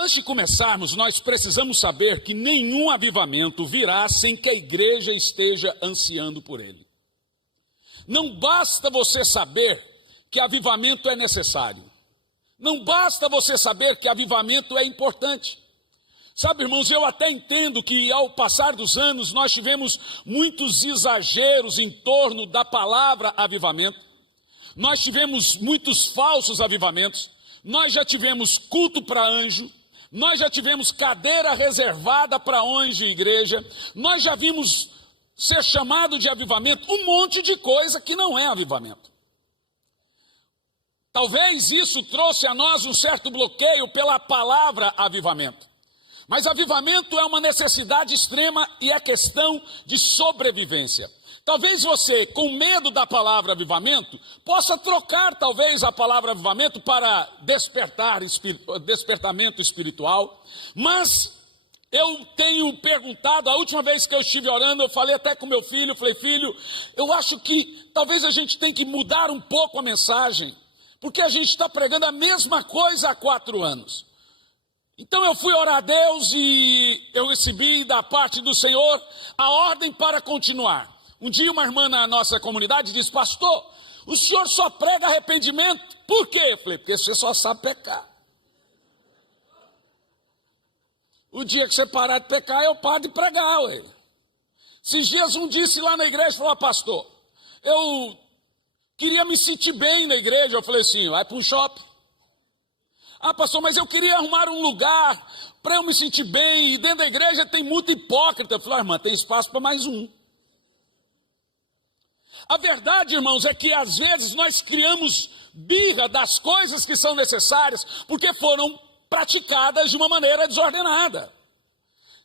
Antes de começarmos, nós precisamos saber que nenhum avivamento virá sem que a igreja esteja ansiando por ele. Não basta você saber que avivamento é necessário. Não basta você saber que avivamento é importante. Sabe, irmãos, eu até entendo que ao passar dos anos nós tivemos muitos exageros em torno da palavra avivamento. Nós tivemos muitos falsos avivamentos. Nós já tivemos culto para anjo. Nós já tivemos cadeira reservada para anjo e igreja. Nós já vimos ser chamado de avivamento um monte de coisa que não é avivamento. Talvez isso trouxe a nós um certo bloqueio pela palavra avivamento. Mas avivamento é uma necessidade extrema e é questão de sobrevivência. Talvez você, com medo da palavra avivamento, possa trocar talvez a palavra avivamento para despertamento espiritual. Mas eu tenho perguntado, a última vez que eu estive orando, eu falei até com meu filho, falei, filho, eu acho que talvez a gente tenha que mudar um pouco a mensagem, porque a gente está pregando a mesma coisa há 4 anos. Então eu fui orar a Deus e eu recebi da parte do Senhor a ordem para continuar. Um dia uma irmã na nossa comunidade disse, pastor, o senhor só prega arrependimento. Por quê? Eu falei, porque você só sabe pecar. O dia que você parar de pecar, eu paro de pregar, ué. Esses dias um disse lá na igreja, falou, pastor, eu queria me sentir bem na igreja. Eu falei assim, vai para um shopping. Ah, pastor, mas eu queria arrumar um lugar para eu me sentir bem. E dentro da igreja tem muito hipócrita. Eu falei, irmã, tem espaço para mais um. A verdade, irmãos, é que às vezes nós criamos birra das coisas que são necessárias, porque foram praticadas de uma maneira desordenada.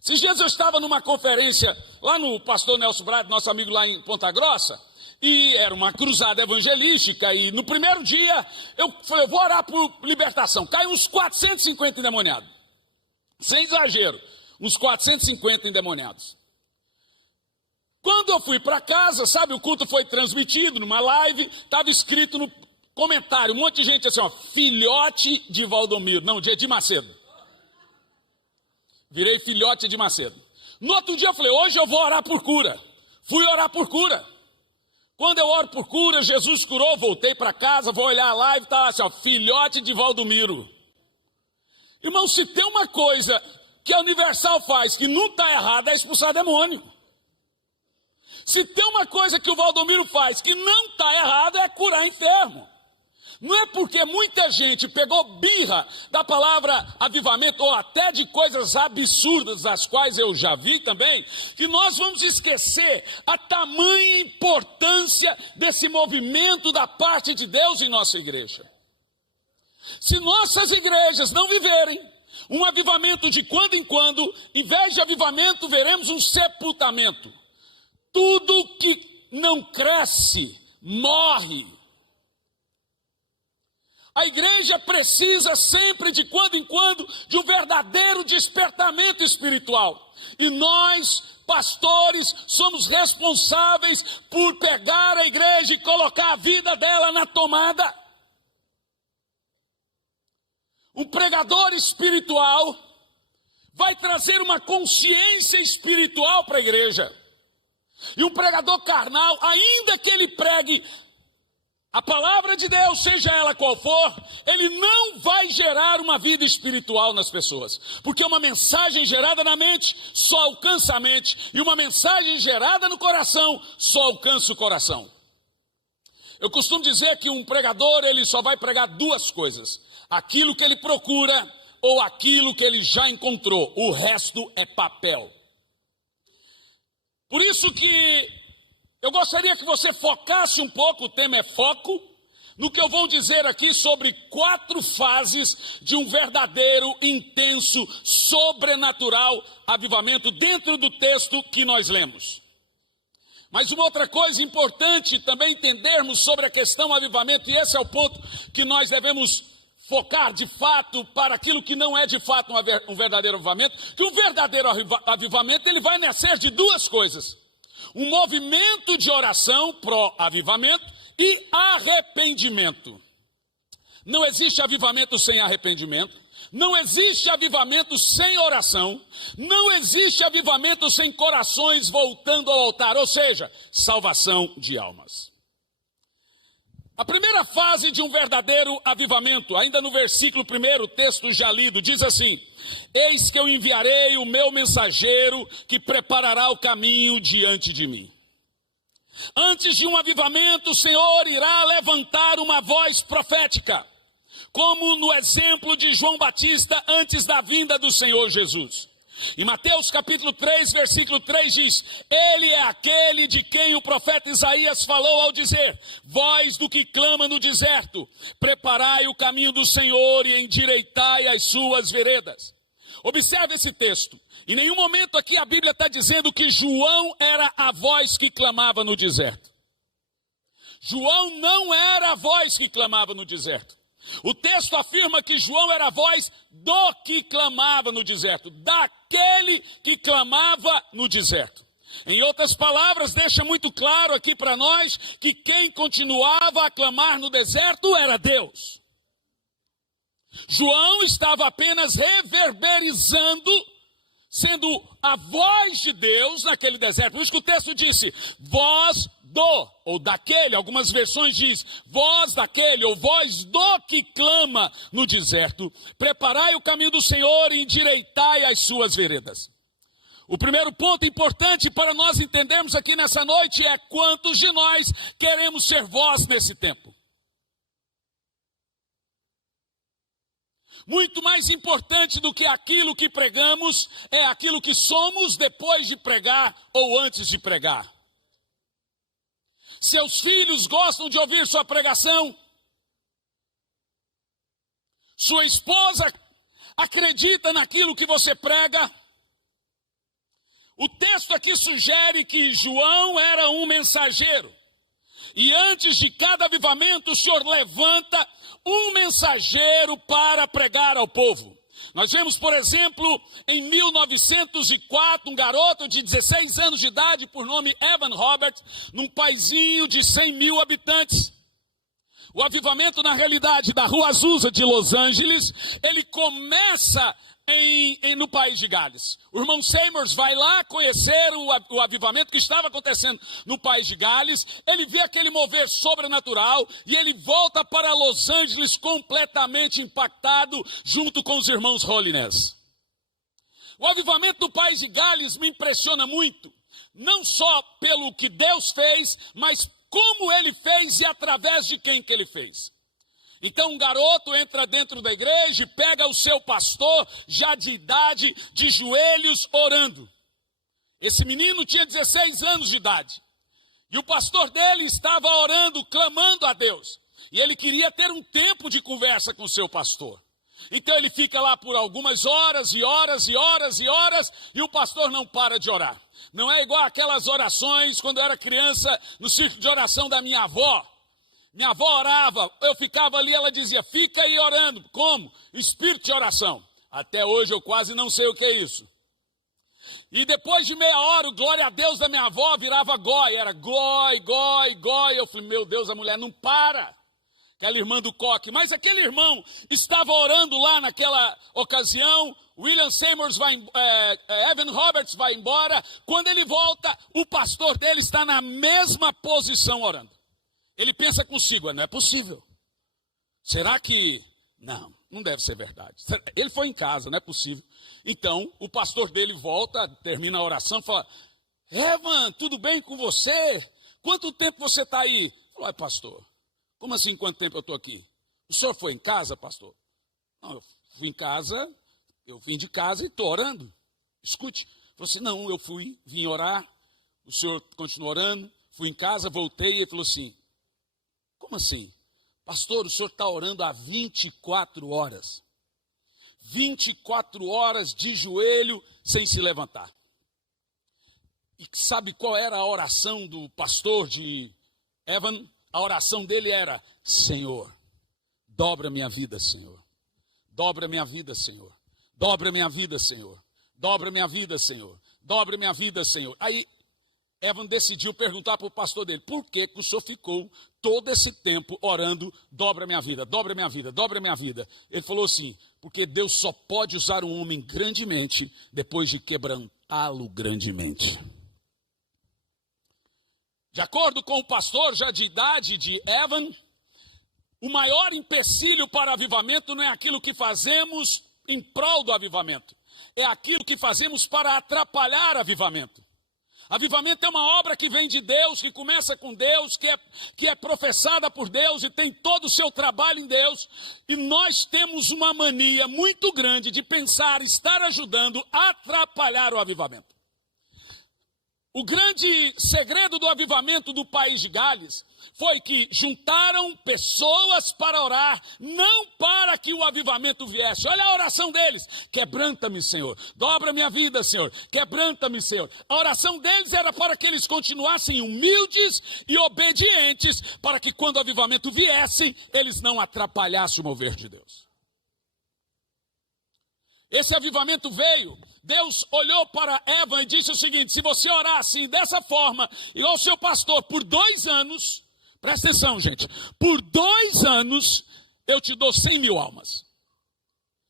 Esses dias eu estava numa conferência lá no pastor Nelson Brade, nosso amigo lá em Ponta Grossa, e era uma cruzada evangelística, e no primeiro dia eu falei, eu vou orar por libertação. Caiu uns 450 endemoniados. Sem exagero, uns 450 endemoniados. Quando eu fui para casa, sabe, o culto foi transmitido numa live, estava escrito no comentário, um monte de gente assim, ó, filhote de Valdomiro, não, de Edir Macedo. Virei filhote de Macedo. No outro dia eu falei, hoje eu vou orar por cura. Fui orar por cura. Quando eu oro por cura, Jesus curou, voltei para casa, vou olhar a live, está lá assim, ó, filhote de Valdomiro. Irmão, se tem uma coisa que a Universal faz que não está errada, é expulsar demônio. Se tem uma coisa que o Valdomiro faz que não está errada, é curar enfermo. Não é porque muita gente pegou birra da palavra avivamento, ou até de coisas absurdas, das quais eu já vi também, que nós vamos esquecer a tamanha importância desse movimento da parte de Deus em nossa igreja. Se nossas igrejas não viverem um avivamento de quando em quando, em vez de avivamento, veremos um sepultamento. Tudo que não cresce, morre. A igreja precisa sempre, de quando em quando, de um verdadeiro despertamento espiritual. E nós, pastores, somos responsáveis por pegar a igreja e colocar a vida dela na tomada. Um pregador espiritual vai trazer uma consciência espiritual para a igreja. E um pregador carnal, ainda que ele pregue a palavra de Deus, seja ela qual for, ele não vai gerar uma vida espiritual nas pessoas. Porque uma mensagem gerada na mente só alcança a mente, e uma mensagem gerada no coração só alcança o coração. Eu costumo dizer que um pregador, ele só vai pregar 2 coisas: aquilo que ele procura ou aquilo que ele já encontrou. O resto é papel. Por isso que eu gostaria que você focasse um pouco, o tema é foco, no que eu vou dizer aqui sobre 4 fases de um verdadeiro, intenso, sobrenatural avivamento dentro do texto que nós lemos. Mas uma outra coisa importante também entendermos sobre a questão avivamento, e esse é o ponto que nós devemos focar de fato para aquilo que não é de fato um verdadeiro avivamento, que um verdadeiro avivamento ele vai nascer de 2 coisas: um movimento de oração pró-avivamento e arrependimento. Não existe avivamento sem arrependimento, Não existe avivamento sem oração, não existe avivamento sem corações voltando ao altar, ou seja, salvação de almas. A primeira fase de um verdadeiro avivamento, ainda no versículo 1, texto já lido, diz assim: eis que eu enviarei o meu mensageiro que preparará o caminho diante de mim. Antes de um avivamento, o Senhor irá levantar uma voz profética, como no exemplo de João Batista antes da vinda do Senhor Jesus. Em Mateus capítulo 3, versículo 3 diz: ele é aquele de quem o profeta Isaías falou ao dizer: voz do que clama no deserto, preparai o caminho do Senhor e endireitai as suas veredas. Observe esse texto. Em nenhum momento aqui a Bíblia está dizendo que João era a voz que clamava no deserto. João não era a voz que clamava no deserto. O texto afirma que João era a voz do que clamava no deserto, daquele que clamava no deserto. Em outras palavras, deixa muito claro aqui para nós que quem continuava a clamar no deserto era Deus. João estava apenas reverberizando, sendo a voz de Deus naquele deserto. Por isso que o texto disse, voz do, ou daquele, algumas versões diz, voz daquele, ou voz do que clama no deserto. Preparai o caminho do Senhor e endireitai as suas veredas. O primeiro ponto importante para nós entendermos aqui nessa noite é quantos de nós queremos ser voz nesse tempo. Muito mais importante do que aquilo que pregamos é aquilo que somos depois de pregar ou antes de pregar. Seus filhos gostam de ouvir sua pregação. Sua esposa acredita naquilo que você prega. O texto aqui sugere que João era um mensageiro. E antes de cada avivamento, o Senhor levanta um mensageiro para pregar ao povo. Nós vemos, por exemplo, em 1904, um garoto de 16 anos de idade, por nome Evan Roberts, num paizinho de 100 mil habitantes. O avivamento, na realidade, da Rua Azusa de Los Angeles, ele começa no país de Gales. O irmão Seymour vai lá conhecer o avivamento que estava acontecendo no país de Gales. Ele vê aquele mover sobrenatural e ele volta para Los Angeles completamente impactado junto com os irmãos Holiness. O avivamento do país de Gales me impressiona muito, não só pelo que Deus fez, mas como ele fez e através de quem que ele fez. Então um garoto entra dentro da igreja e pega o seu pastor, já de idade, de joelhos, orando. Esse menino tinha 16 anos de idade. E o pastor dele estava orando, clamando a Deus. E ele queria ter um tempo de conversa com o seu pastor. Então ele fica lá por algumas horas e horas e horas e horas, e o pastor não para de orar. Não é igual aquelas orações quando eu era criança no círculo de oração da minha avó. Minha avó orava, eu ficava ali, ela dizia, fica aí orando. Como? Espírito de oração. Até hoje eu quase não sei o que é isso. E depois de meia hora, o glória a Deus da minha avó virava goi. Era goi, goi, goi. Eu falei, meu Deus, a mulher não para. Aquela irmã do coque. Mas aquele irmão estava orando lá naquela ocasião. William Seymour Evan Roberts vai embora. Quando ele volta, o pastor dele está na mesma posição orando. Ele pensa consigo, não é possível. Será que... Não deve ser verdade. Ele foi em casa, não é possível. Então, o pastor dele volta, termina a oração, fala, Evan, tudo bem com você? Quanto tempo você está aí? Falou, pastor, como assim quanto tempo eu estou aqui? O senhor foi em casa, pastor? Não, eu fui em casa, eu vim de casa e estou orando. Escute. Falou assim, não, eu vim orar, o senhor continuou orando, fui em casa, voltei e ele falou assim, como assim? Pastor, o senhor está orando há 24 horas. 24 horas de joelho sem se levantar. E sabe qual era a oração do pastor de Evan? A oração dele era, Senhor, dobra minha vida, Senhor. Dobra minha vida, Senhor. Dobra minha vida, Senhor. Dobra minha vida, Senhor. Dobra minha vida, Senhor. Aí, Evan decidiu perguntar para o pastor dele, por que o senhor ficou todo esse tempo orando, dobra minha vida, dobra minha vida, dobra minha vida? Ele falou assim, porque Deus só pode usar um homem grandemente depois de quebrantá-lo grandemente. De acordo com o pastor já de idade de Evan, o maior empecilho para avivamento não é aquilo que fazemos em prol do avivamento, é aquilo que fazemos para atrapalhar avivamento. Avivamento é uma obra que vem de Deus, que começa com Deus, que é professada por Deus e tem todo o seu trabalho em Deus. E nós temos uma mania muito grande de pensar, estar ajudando a atrapalhar o avivamento. O grande segredo do avivamento do país de Gales foi que juntaram pessoas para orar, não para que o avivamento viesse. Olha a oração deles, quebranta-me, Senhor, dobra minha vida, Senhor, quebranta-me, Senhor. A oração deles era para que eles continuassem humildes e obedientes, para que quando o avivamento viesse, eles não atrapalhassem o mover de Deus. Esse avivamento veio, Deus olhou para Evan e disse o seguinte, se você orar assim, dessa forma, igual o seu pastor, por 2 anos, presta atenção, gente, por 2 anos, eu te dou 100 mil almas.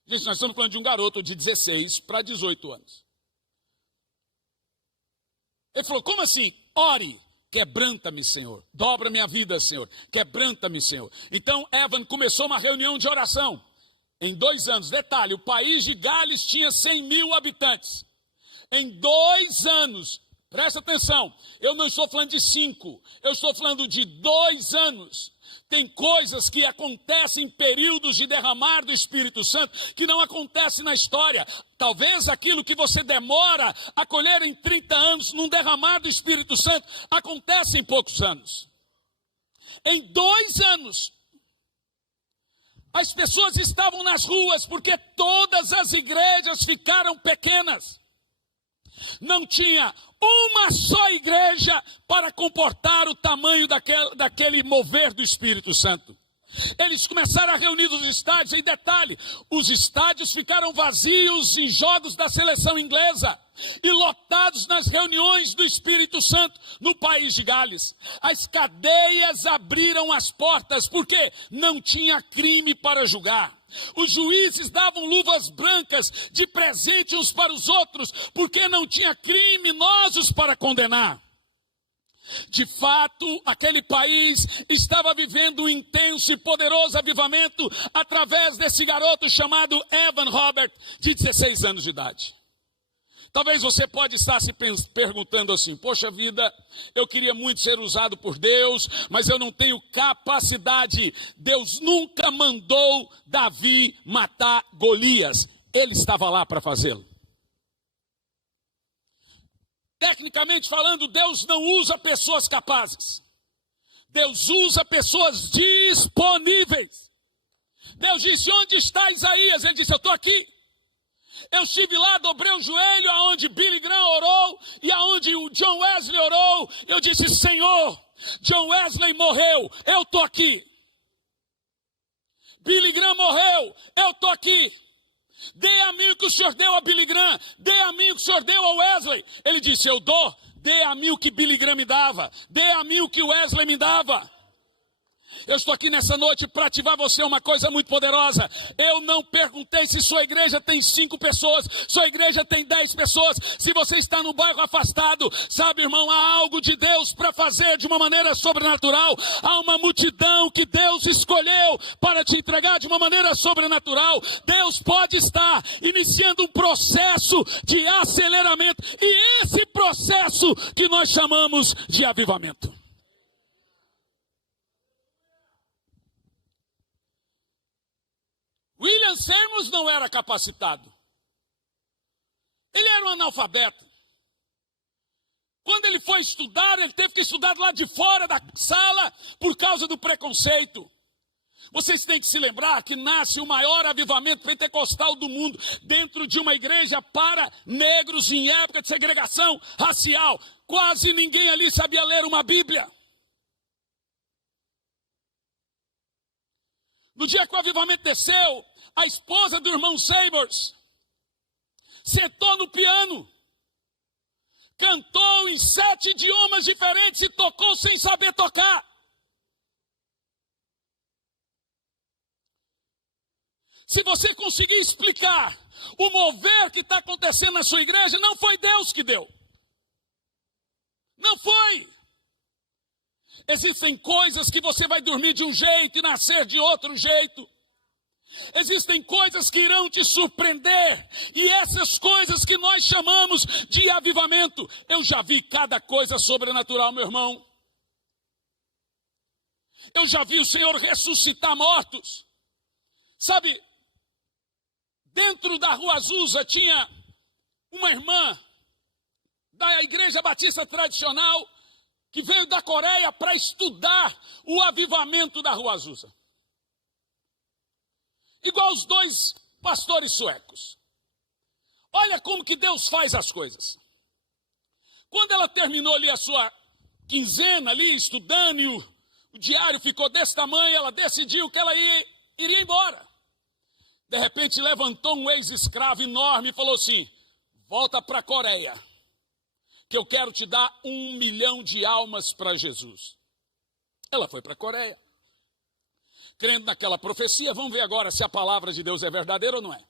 Gente, nós estamos falando de um garoto de 16 para 18 anos. Ele falou, como assim? Ore, quebranta-me, Senhor, dobra minha vida, Senhor, quebranta-me, Senhor. Então, Evan começou uma reunião de oração. Em 2 anos, detalhe, o país de Gales tinha 100 mil habitantes. Em 2 anos, presta atenção, eu não estou falando de 5, eu estou falando de 2 anos. Tem coisas que acontecem em períodos de derramar do Espírito Santo que não acontecem na história. Talvez aquilo que você demora a colher em 30 anos, num derramar do Espírito Santo, acontece em poucos anos. Em 2 anos, as pessoas estavam nas ruas porque todas as igrejas ficaram pequenas. Não tinha uma só igreja para comportar o tamanho daquele mover do Espírito Santo. Eles começaram a reunir os estádios, e detalhe, os estádios ficaram vazios em jogos da seleção inglesa e lotados nas reuniões do Espírito Santo no país de Gales. As cadeias abriram as portas porque não tinha crime para julgar. Os juízes davam luvas brancas de presente uns para os outros porque não tinha criminosos para condenar. De fato, aquele país estava vivendo um intenso e poderoso avivamento através desse garoto chamado Evan Robert, de 16 anos de idade. Talvez você pode estar se perguntando assim, poxa vida, eu queria muito ser usado por Deus, mas eu não tenho capacidade. Deus nunca mandou Davi matar Golias, ele estava lá para fazê-lo. Tecnicamente falando, Deus não usa pessoas capazes. Deus usa pessoas disponíveis. Deus disse, onde está Isaías? Ele disse, eu estou aqui. Eu estive lá, dobrei o joelho, aonde Billy Graham orou, e aonde o John Wesley orou. Eu disse, Senhor, John Wesley morreu, eu estou aqui. Billy Graham morreu, eu estou aqui. Dê a mim o que o Senhor deu a Billy Graham, dê a mim o que o Senhor deu a Wesley. Ele disse, eu dou, dê a mim o que Billy Graham me dava, dê a mim o que Wesley me dava. Eu estou aqui nessa noite para ativar você uma coisa muito poderosa. Eu não perguntei se sua igreja tem 5 pessoas, sua igreja tem 10 pessoas. Se você está num bairro afastado, sabe, irmão, há algo de Deus para fazer de uma maneira sobrenatural. Há uma multidão que Deus escolheu para te entregar de uma maneira sobrenatural. Deus pode estar iniciando um processo de aceleramento, e esse processo que nós chamamos de avivamento. William Seymour não era capacitado. Ele era um analfabeto. Quando ele foi estudar, ele teve que estudar lá de fora da sala por causa do preconceito. Vocês têm que se lembrar que nasce o maior avivamento pentecostal do mundo dentro de uma igreja para negros em época de segregação racial. Quase ninguém ali sabia ler uma Bíblia. No dia que o avivamento desceu, a esposa do irmão Seymour sentou no piano, cantou em 7 idiomas diferentes e tocou sem saber tocar. Se você conseguir explicar o mover que está acontecendo na sua igreja, não foi Deus que deu. Não foi. Existem coisas que você vai dormir de um jeito e nascer de outro jeito. Existem coisas que irão te surpreender. E essas coisas que nós chamamos de avivamento. Eu já vi cada coisa sobrenatural, meu irmão. Eu já vi o Senhor ressuscitar mortos. Sabe, dentro da Rua Azusa tinha uma irmã da Igreja Batista Tradicional que veio da Coreia para estudar o avivamento da Rua Azusa. Igual os 2 pastores suecos. Olha como que Deus faz as coisas. Quando ela terminou ali a sua quinzena ali estudando e o diário ficou desse tamanho, ela decidiu que ela iria embora. De repente levantou um ex-escravo enorme e falou assim: volta para a Coreia, que eu quero te dar 1 milhão de almas para Jesus. Ela foi para a Coreia, crendo naquela profecia. Vamos ver agora se a palavra de Deus é verdadeira ou não é.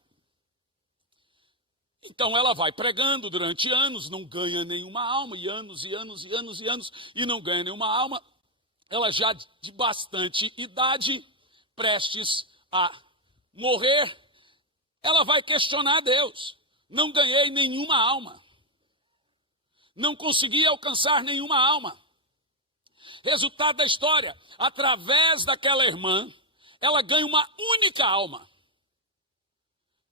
Então ela vai pregando durante anos, não ganha nenhuma alma, e anos, e anos, e anos, e anos, e não ganha nenhuma alma. Ela já de bastante idade, prestes a morrer, ela vai questionar Deus. Não ganhei nenhuma alma. Não consegui alcançar nenhuma alma. Resultado da história, através daquela irmã, ela ganha uma única alma.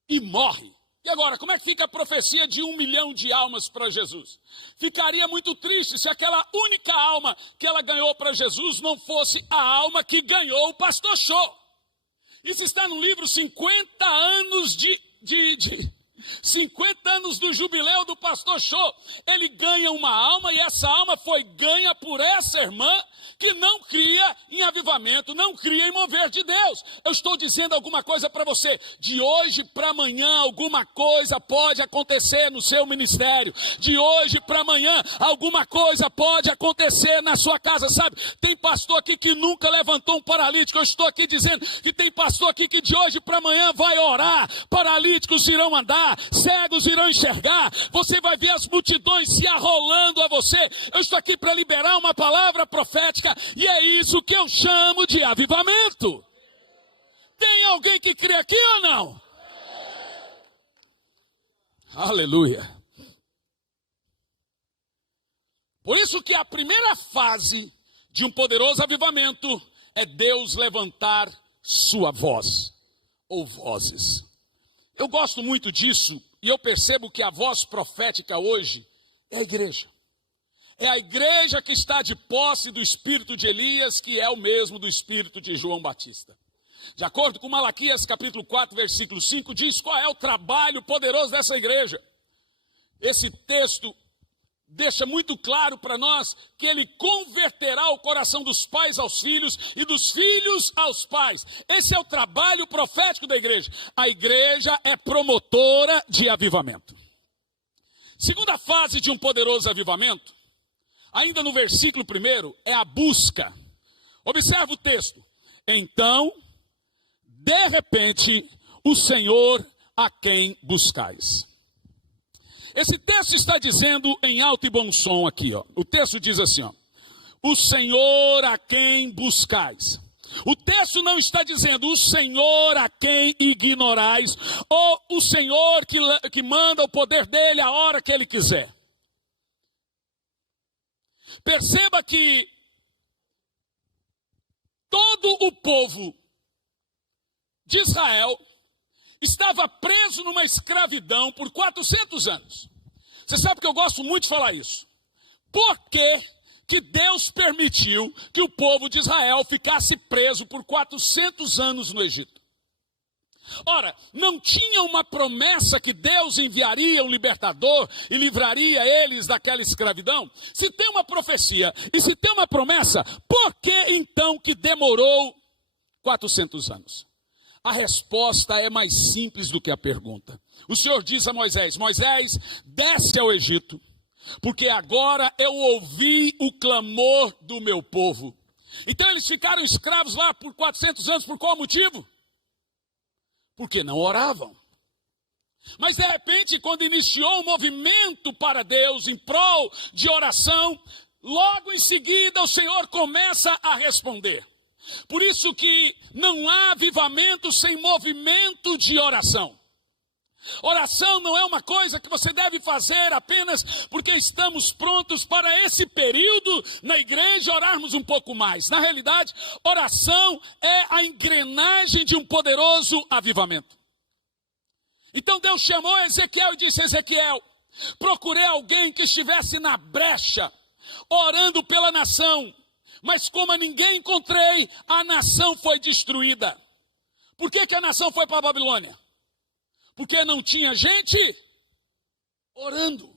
E morre. E agora, como é que fica a profecia de 1 milhão de almas para Jesus? Ficaria muito triste se aquela única alma que ela ganhou para Jesus não fosse a alma que ganhou o pastor Cho. Isso está no livro 50 anos 50 anos do jubileu do pastor Cho. Ele ganha uma alma e essa alma foi ganha por essa irmã que não cria em avivamento, não cria em mover de Deus. Eu estou dizendo alguma coisa para você. De hoje para amanhã alguma coisa pode acontecer no seu ministério. De hoje para amanhã alguma coisa pode acontecer na sua casa, sabe? Tem pastor aqui que nunca levantou um paralítico. Eu estou aqui dizendo que tem pastor aqui que de hoje para amanhã vai orar. Paralíticos irão andar, cegos irão enxergar, você vai ver as multidões se arrolando a você. Eu estou aqui para liberar uma palavra profética e é isso que eu chamo de avivamento. Tem alguém que crê aqui ou não? Aleluia. Por isso que a primeira fase de um poderoso avivamento é Deus levantar sua voz ou vozes. Eu gosto muito disso e eu percebo que a voz profética hoje é a igreja. É a igreja que está de posse do espírito de Elias, que é o mesmo do espírito de João Batista. De acordo com Malaquias capítulo 4, versículo 5, diz qual é o trabalho poderoso dessa igreja. Esse texto deixa muito claro para nós que ele converterá o coração dos pais aos filhos e dos filhos aos pais. Esse é o trabalho profético da igreja. A igreja é promotora de avivamento. Segunda fase de um poderoso avivamento, ainda no versículo 1, é a busca. Observa o texto. Então, de repente, o Senhor a quem buscais. Esse texto está dizendo em alto e bom som aqui, ó. O texto diz assim, ó: o Senhor a quem buscais. O texto não está dizendo o Senhor a quem ignorais, ou o Senhor que manda o poder dele a hora que ele quiser. Perceba que todo o povo de Israel estava preso numa escravidão por 400 anos. Você sabe que eu gosto muito de falar isso. Por que Deus permitiu que o povo de Israel ficasse preso por 400 anos no Egito? Ora, não tinha uma promessa que Deus enviaria um libertador e livraria eles daquela escravidão? Se tem uma profecia e se tem uma promessa, por que então que demorou 400 anos? A resposta é mais simples do que a pergunta. O Senhor diz a Moisés: Moisés, desce ao Egito, porque agora eu ouvi o clamor do meu povo. Então eles ficaram escravos lá por 400 anos, por qual motivo? Porque não oravam. Mas de repente, quando iniciou o movimento para Deus em prol de oração, logo em seguida o Senhor começa a responder. Por isso que não há avivamento sem movimento de oração. Oração não é uma coisa que você deve fazer apenas porque estamos prontos para esse período na igreja orarmos um pouco mais. Na realidade, oração é a engrenagem de um poderoso avivamento. Então Deus chamou Ezequiel e disse: Ezequiel, procurei alguém que estivesse na brecha, orando pela nação, mas como a ninguém encontrei, a nação foi destruída. Por que a nação foi para a Babilônia? Porque não tinha gente orando.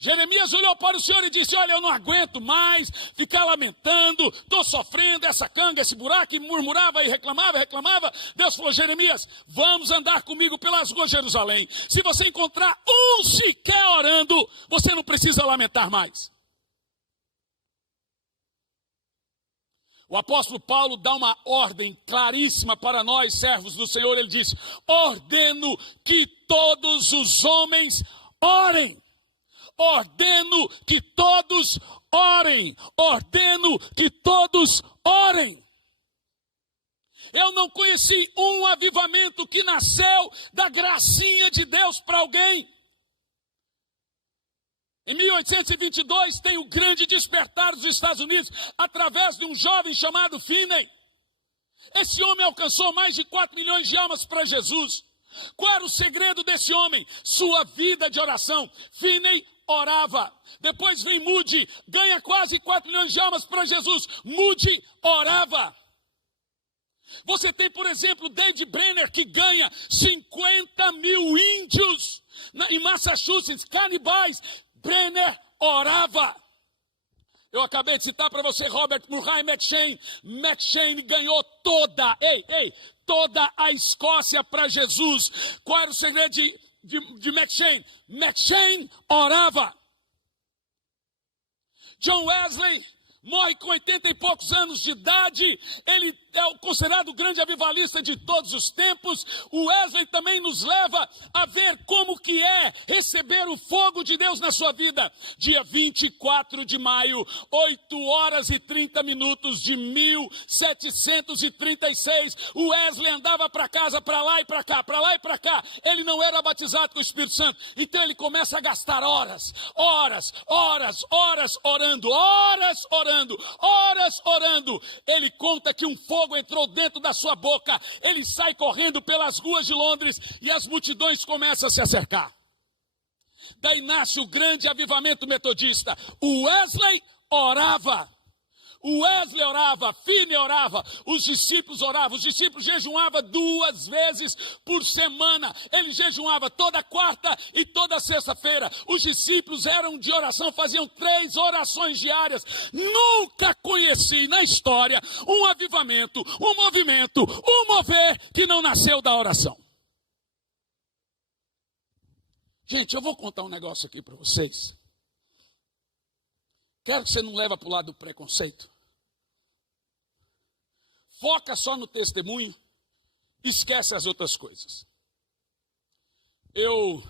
Jeremias olhou para o Senhor e disse: olha, eu não aguento mais ficar lamentando, estou sofrendo essa canga, esse buraco, e murmurava e reclamava. Deus falou: Jeremias, vamos andar comigo pelas ruas de Jerusalém. Se você encontrar um sequer orando, você não precisa lamentar mais. O apóstolo Paulo dá uma ordem claríssima para nós, servos do Senhor. Ele diz: ordeno que todos os homens orem. Ordeno que todos orem. Ordeno que todos orem. Eu não conheci um avivamento que nasceu da gracinha de Deus para alguém. Em 1822 tem o grande despertar dos Estados Unidos através de um jovem chamado Finney. Esse homem alcançou mais de 4 milhões de almas para Jesus. Qual era o segredo desse homem? Sua vida de oração. Finney orava. Depois vem Moody, ganha quase 4 milhões de almas para Jesus. Moody orava. Você tem, por exemplo, David Brenner, que ganha 50 mil índios em Massachusetts, canibais. Brenner orava. Eu acabei de citar para você Robert Murray McCheyne. McCheyne ganhou toda a Escócia para Jesus. Qual era o segredo de McCheyne? McCheyne orava. John Wesley morre com 80 e poucos anos de idade. Ele é considerado o grande avivalista de todos os tempos. O Wesley também nos leva a ver como que é receber o fogo de Deus na sua vida. Dia 24 de maio, 8 horas e 30 minutos de 1736, o Wesley andava para casa, para lá e para cá, para lá e para cá. Ele não era batizado com o Espírito Santo. Então ele começa a gastar horas orando. Ele conta que um fogo entrou dentro da sua boca. Ele sai correndo pelas ruas de Londres e as multidões começam a se acercar. Daí nasce o grande avivamento metodista. O Wesley orava. O Wesley orava, Finney orava, os discípulos oravam. Os discípulos jejuavam 2 vezes por semana. Ele jejuava toda quarta e toda sexta-feira. Os discípulos eram de oração, faziam 3 orações diárias. Nunca conheci na história um avivamento, um movimento, um mover que não nasceu da oração. Gente, eu vou contar um negócio aqui para vocês. Quero que você não leve para o lado do preconceito. Foca só no testemunho, esquece as outras coisas. Eu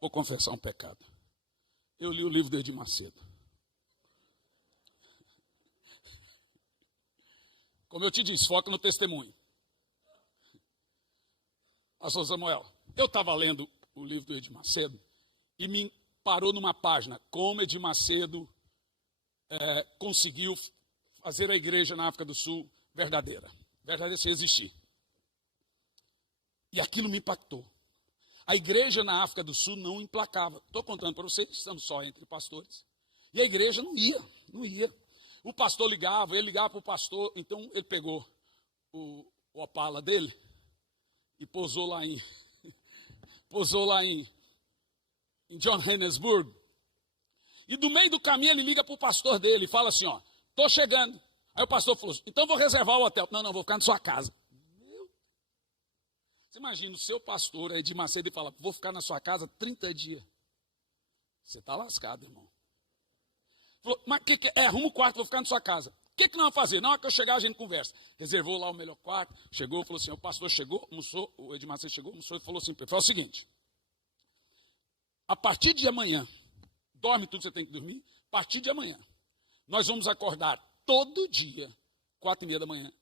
vou confessar um pecado. Eu li o livro do Edir Macedo. Como eu te disse, foca no testemunho. Pastor Samuel, eu estava lendo o livro do Edir Macedo e me parou numa página, como Edir Macedo conseguiu fazer a igreja na África do Sul verdadeira sem existir. E aquilo me impactou. A igreja na África do Sul não emplacava. Estou contando para vocês, estamos só entre pastores. E a igreja não ia. O pastor ligava, ele ligava para o pastor, então ele pegou o Opala dele e pousou lá em Johannesburg. E do meio do caminho ele liga para o pastor dele e fala assim, ó, estou chegando. Aí o pastor falou assim, então vou reservar o hotel. Não, vou ficar na sua casa. Você imagina o seu pastor Edir Macedo e fala, vou ficar na sua casa 30 dias. Você está lascado, irmão. Falou, mas arruma o quarto, vou ficar na sua casa. O que nós vamos fazer? Na hora que eu chegar, a gente conversa. Reservou lá o melhor quarto, chegou, falou assim, o pastor chegou, almoçou, o Edmar chegou, almoçou e falou assim, falou o seguinte, a partir de amanhã, dorme tudo que você tem que dormir, a partir de amanhã, nós vamos acordar todo dia, 4:30 da manhã.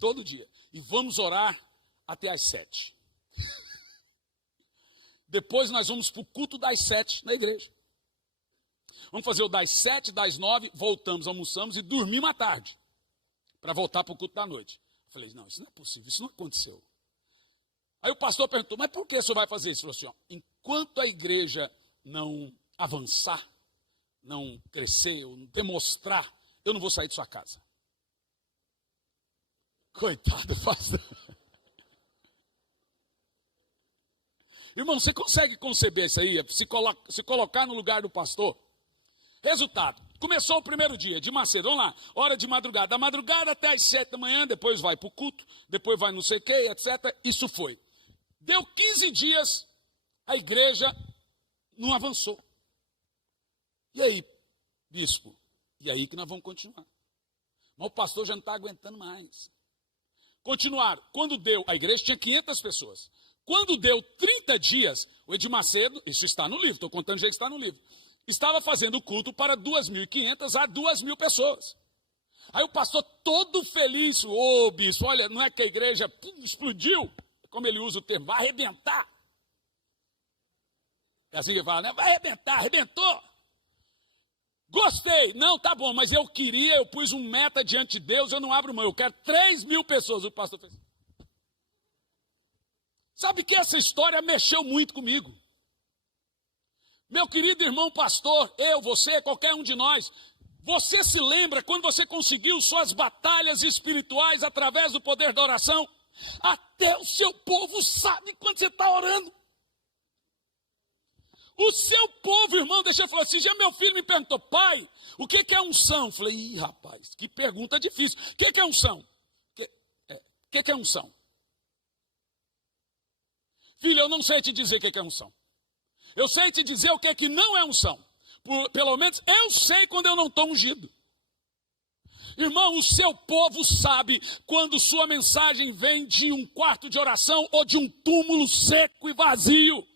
Todo dia. E vamos orar até às 7. Depois nós vamos para o culto das 7 na igreja. Vamos fazer o das 7, das 9, voltamos, almoçamos e dormimos à tarde. Para voltar para o culto da noite. Eu falei, não, isso não é possível, isso não aconteceu. Aí o pastor perguntou, mas por que o senhor vai fazer isso? Ele falou assim, ó, enquanto a igreja não avançar, não crescer, ou não demonstrar, eu não vou sair de sua casa. Coitado, pastor. Irmão, você consegue conceber isso aí? Se colocar no lugar do pastor? Resultado, começou o primeiro dia, de Macedo, vamos lá, hora de madrugada. Da madrugada até às 7 da manhã, depois vai para o culto, depois vai não sei o que, etc. Isso foi. Deu 15 dias, a igreja não avançou. E aí, bispo? E aí que nós vamos continuar. Mas o pastor já não está aguentando mais. Continuaram. Quando deu, a igreja tinha 500 pessoas. Quando deu 30 dias, o Edir Macedo, isso está no livro, estou contando o jeito que está no livro, estava fazendo o culto para 2.500 a 2.000 pessoas. Aí o pastor todo feliz, ô bispo, olha, não é que a igreja explodiu, como ele usa o termo, vai arrebentar. É assim que ele fala, né? Vai arrebentar, arrebentou. Gostei, não, tá bom, mas eu pus um meta diante de Deus, eu não abro mão, eu quero 3.000 pessoas. O pastor fez. Sabe que essa história mexeu muito comigo. Meu querido irmão pastor, eu, você, qualquer um de nós, você se lembra quando você conseguiu suas batalhas espirituais através do poder da oração? Até o seu povo sabe quando você está orando. O seu povo, irmão, deixa eu falar assim, já meu filho me perguntou, pai, o que é unção? Eu falei, ih, rapaz, que pergunta difícil. O que é unção? O que é unção? Filho, eu não sei te dizer o que é unção. Eu sei te dizer o que não é unção. Pelo menos eu sei quando eu não estou ungido. Irmão, o seu povo sabe quando sua mensagem vem de um quarto de oração ou de um túmulo seco e vazio.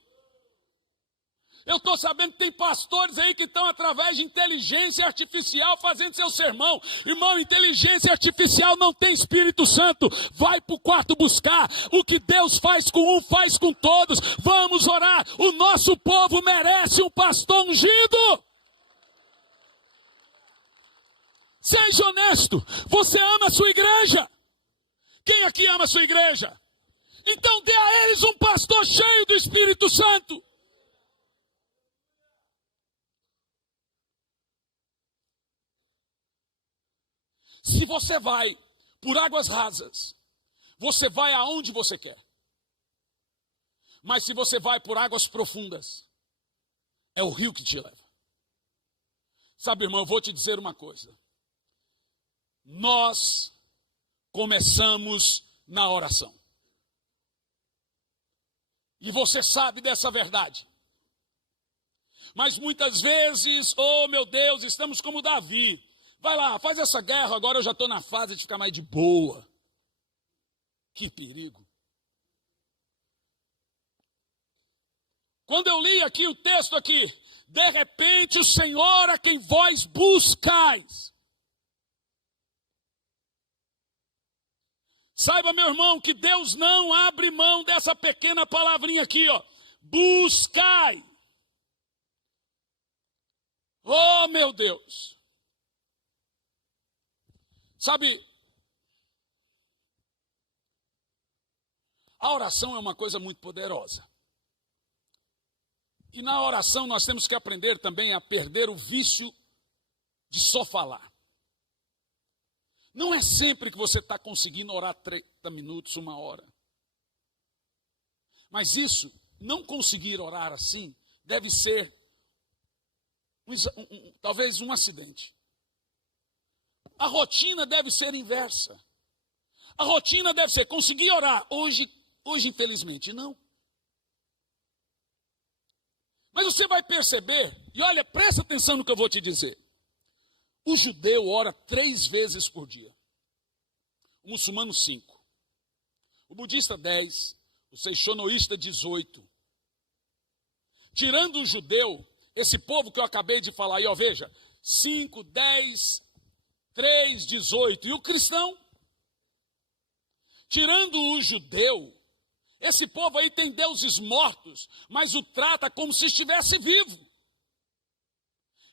Eu estou sabendo que tem pastores aí que estão através de inteligência artificial fazendo seu sermão. Irmão, inteligência artificial não tem Espírito Santo. Vai para o quarto buscar. O que Deus faz com um, faz com todos. Vamos orar. O nosso povo merece um pastor ungido. Seja honesto. Você ama a sua igreja? Quem aqui ama a sua igreja? Então dê a eles um pastor cheio do Espírito Santo. Se você vai por águas rasas, você vai aonde você quer. Mas se você vai por águas profundas, é o rio que te leva. Sabe, irmão, eu vou te dizer uma coisa. Nós começamos na oração. E você sabe dessa verdade. Mas muitas vezes, oh meu Deus, estamos como Davi. Vai lá, faz essa guerra, agora eu já estou na fase de ficar mais de boa. Que perigo. Quando eu li aqui o texto aqui, de repente o Senhor a quem vós buscais. Saiba, meu irmão, que Deus não abre mão dessa pequena palavrinha aqui, ó. Buscai. Oh, meu Deus. Sabe, a oração é uma coisa muito poderosa. E na oração nós temos que aprender também a perder o vício de só falar. Não é sempre que você está conseguindo orar 30 minutos, 1 hora. Mas isso, não conseguir orar assim, deve ser talvez um acidente. A rotina deve ser inversa. A rotina deve ser conseguir orar. Hoje infelizmente, não. Mas você vai perceber, e olha, presta atenção no que eu vou te dizer. O judeu ora 3 vezes por dia. O muçulmano 5. O budista 10. O seixonoísta 18. Tirando o judeu, esse povo que eu acabei de falar aí, ó, veja, 5, 10, 3, 18. E o cristão? Tirando o judeu, esse povo aí tem deuses mortos, mas o trata como se estivesse vivo.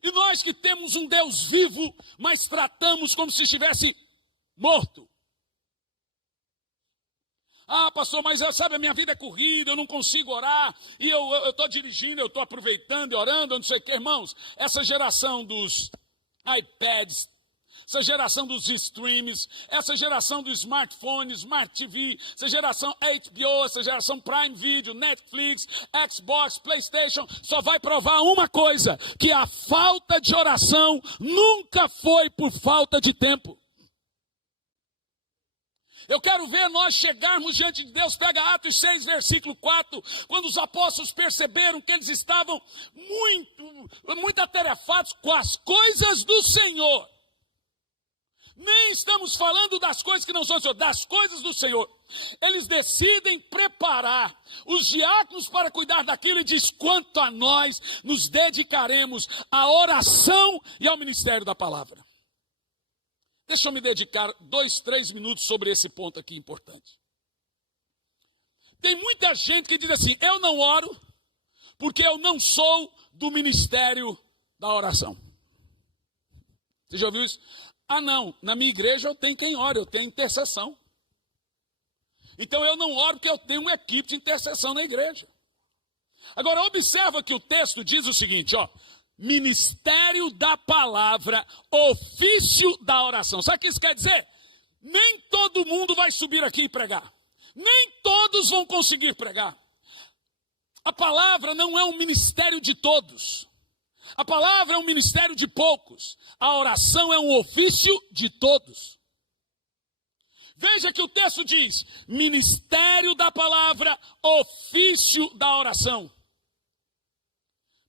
E nós que temos um Deus vivo, mas tratamos como se estivesse morto. Ah, pastor, mas sabe, a minha vida é corrida, eu não consigo orar, e eu estou dirigindo, eu estou aproveitando e orando, eu não sei o que, irmãos. Essa geração dos iPads, essa geração dos streams, essa geração do smartphone, Smart TV, essa geração HBO, essa geração Prime Video, Netflix, Xbox, PlayStation, só vai provar uma coisa, que a falta de oração nunca foi por falta de tempo. Eu quero ver nós chegarmos diante de Deus, pega Atos 6, versículo 4, quando os apóstolos perceberam que eles estavam muito atarefados com as coisas do Senhor. Nem estamos falando das coisas que não são do Senhor, das coisas do Senhor. Eles decidem preparar os diáconos para cuidar daquilo e diz, quanto a nós nos dedicaremos à oração e ao ministério da palavra. Deixa eu me dedicar 2, 3 minutos sobre esse ponto aqui importante. Tem muita gente que diz assim, eu não oro porque eu não sou do ministério da oração. Você já ouviu isso? Ah não, na minha igreja eu tenho quem ora, eu tenho intercessão. Então eu não oro porque eu tenho uma equipe de intercessão na igreja. Agora observa que o texto diz o seguinte, ó. Ministério da palavra, ofício da oração. Sabe o que isso quer dizer? Nem todo mundo vai subir aqui e pregar. Nem todos vão conseguir pregar. A palavra não é um ministério de todos. A palavra é um ministério de poucos. A oração é um ofício de todos. Veja que o texto diz, ministério da palavra, ofício da oração.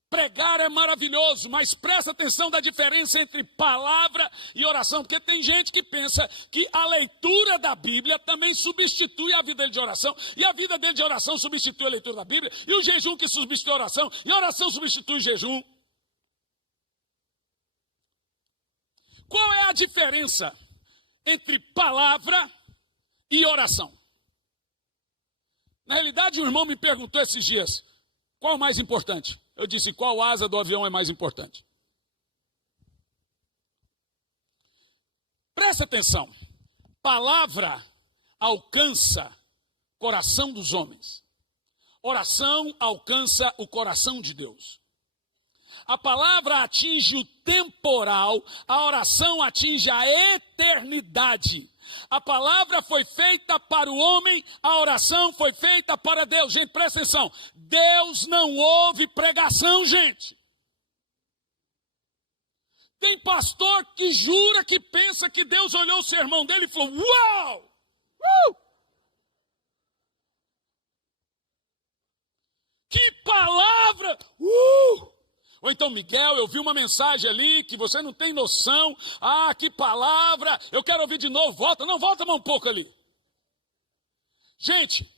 Pregar é maravilhoso, mas presta atenção da diferença entre palavra e oração, porque tem gente que pensa que a leitura da Bíblia também substitui a vida dele de oração, e a vida dele de oração substitui a leitura da Bíblia, e o jejum que substitui a oração, e a oração substitui o jejum. Qual é a diferença entre palavra e oração? Na realidade, um irmão me perguntou esses dias, qual é o mais importante? Eu disse, qual asa do avião é mais importante? Presta atenção. Palavra alcança o coração dos homens. Oração alcança o coração de Deus. A palavra atinge o temporal, a oração atinge a eternidade. A palavra foi feita para o homem, a oração foi feita para Deus. Gente, presta atenção. Deus não ouve pregação, gente. Tem pastor que jura que pensa que Deus olhou o sermão dele e falou, uau! Que palavra! Ou então, Miguel, eu vi uma mensagem ali que você não tem noção. Ah, que palavra! Eu quero ouvir de novo. Volta, não, volta mais um pouco ali. Gente,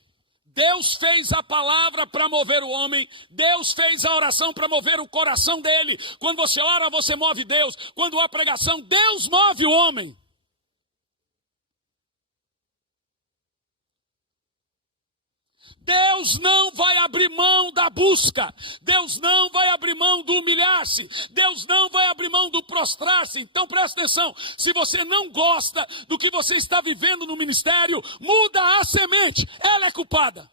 Deus fez a palavra para mover o homem. Deus fez a oração para mover o coração dele. Quando você ora, você move Deus. Quando há pregação, Deus move o homem. Deus não vai abrir mão da busca. Deus não vai abrir mão do humilhar-se. Deus não vai abrir mão do prostrar-se. Então presta atenção. Se você não gosta do que você está vivendo no ministério, muda a semente. Ela é culpada.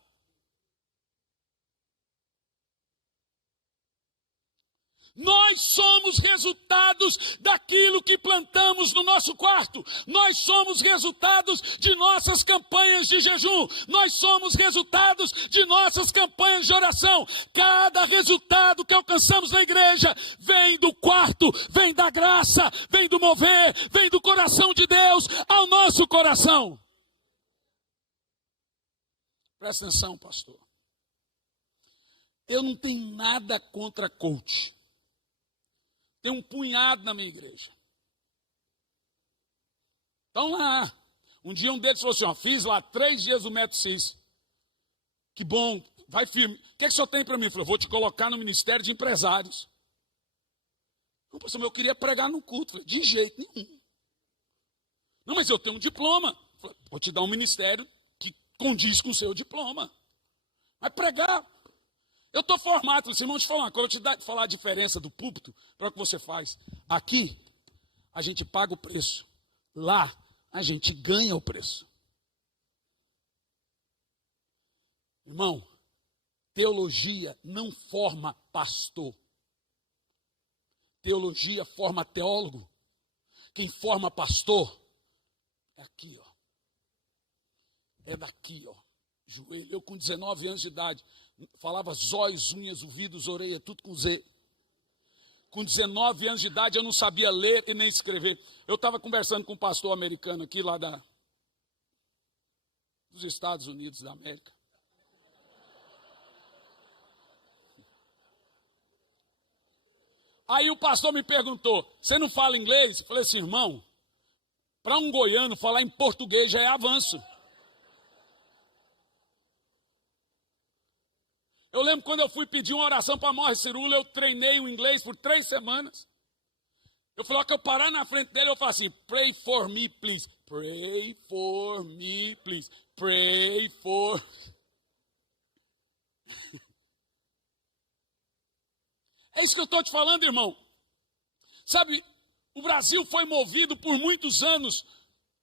Nós somos resultados daquilo que plantamos no nosso quarto. Nós somos resultados de nossas campanhas de jejum. Nós somos resultados de nossas campanhas de oração. Cada resultado que alcançamos na igreja vem do quarto, vem da graça, vem do mover, vem do coração de Deus ao nosso coração. Presta atenção, pastor. Eu não tenho nada contra coach. Tem um punhado na minha igreja. Então lá, um dia um deles falou assim, ó, fiz lá 3 dias o método CIS. Que bom, vai firme. O que é que o senhor tem para mim? Ele falou, vou te colocar no Ministério de Empresários. Não, pastor, mas eu queria pregar no culto. Eu falei, de jeito nenhum. Não, mas eu tenho um diploma. Eu falei, vou te dar um ministério que condiz com o seu diploma. Mas pregar... Eu estou formado, falei assim, não te falar uma coisa, eu vou te falar a diferença do púlpito para o que você faz. Aqui, a gente paga o preço. Lá, a gente ganha o preço. Irmão, teologia não forma pastor. Teologia forma teólogo. Quem forma pastor é aqui, ó. É daqui, ó. Joelho. Eu com 19 anos de idade, falava zóis, unhas, ouvidos, orelha, tudo com Z. Com 19 anos de idade eu não sabia ler e nem escrever. Eu estava conversando com um pastor americano aqui lá dos Estados Unidos da América. Aí o pastor me perguntou, você não fala inglês? Eu falei assim, irmão, para um goiano falar em português já é avanço. Eu lembro quando eu fui pedir uma oração para Morris Cirula, eu treinei o inglês por 3 semanas. Eu falei, ó, que eu parar na frente dele, eu falo assim, pray for me, please. Pray for me, please. Pray for... É isso que eu estou te falando, irmão. Sabe, o Brasil foi movido por muitos anos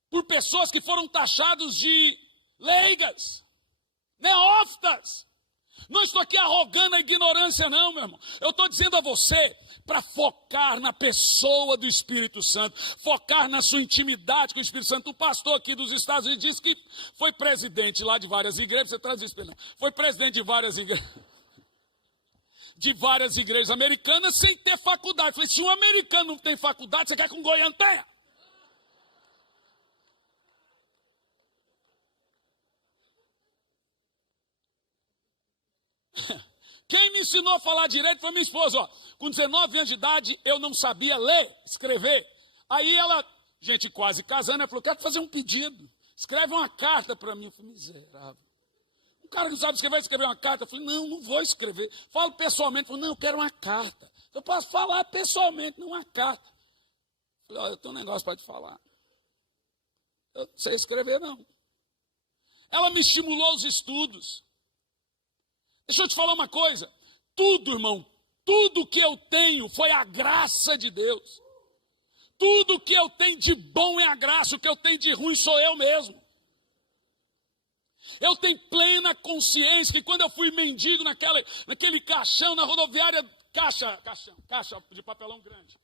por pessoas que foram taxados de leigas, neófitas. Não estou aqui arrogando a ignorância, não, meu irmão. Eu estou dizendo a você para focar na pessoa do Espírito Santo, focar na sua intimidade com o Espírito Santo. O pastor aqui dos Estados Unidos disse que foi presidente lá de várias igrejas. Você traz isso, não? Foi presidente de várias igrejas americanas sem ter faculdade. Eu falei, se um americano não tem faculdade, você quer que um goiano tenha? Quem me ensinou a falar direito foi minha esposa. Ó. Com 19 anos de idade, eu não sabia ler, escrever. Aí ela, gente quase casando, ela falou, quero fazer um pedido. Escreve uma carta para mim. Eu falei, miserável. Um cara que não sabe escrever, escrever uma carta. Eu falei, não vou escrever. Falo pessoalmente. Eu falei, não, eu quero uma carta. Eu posso falar pessoalmente, não uma carta. Eu falei, olha, eu tenho um negócio para te falar. Eu não sei escrever, não. Ela me estimulou aos estudos. Deixa eu te falar uma coisa, tudo, irmão, tudo que eu tenho foi a graça de Deus. Tudo que eu tenho de bom é a graça, o que eu tenho de ruim sou eu mesmo. Eu tenho plena consciência que quando eu fui mendigo naquele caixão, na rodoviária, caixa de papelão grande.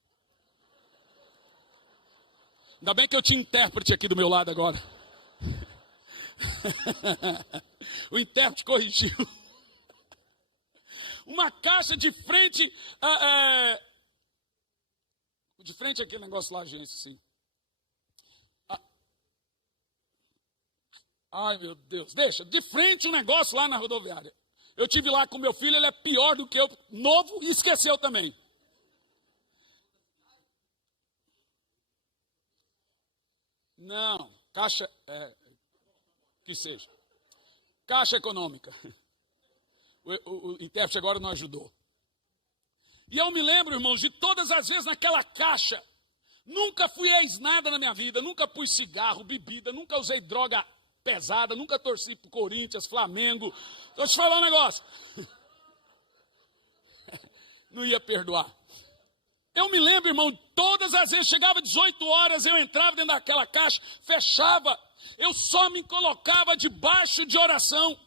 Ainda bem que eu tinha intérprete aqui do meu lado agora. O intérprete corrigiu. Uma caixa de frente, de frente aquele negócio lá, gente, assim. Ai, meu Deus, deixa, de frente um negócio lá na rodoviária. Eu tive lá com meu filho, ele é pior do que eu, novo e esqueceu também. Não, caixa, que seja. Caixa econômica. O intérprete agora não ajudou. E eu me lembro, irmãos, de todas as vezes naquela caixa. Nunca fui ex-nada na minha vida. Nunca pus cigarro, bebida. Nunca usei droga pesada. Nunca torci pro Corinthians, Flamengo. Vou te falar um negócio. Não ia perdoar. Eu me lembro, irmão, todas as vezes, chegava 18 horas, eu entrava dentro daquela caixa, fechava. Eu só me colocava debaixo de oração.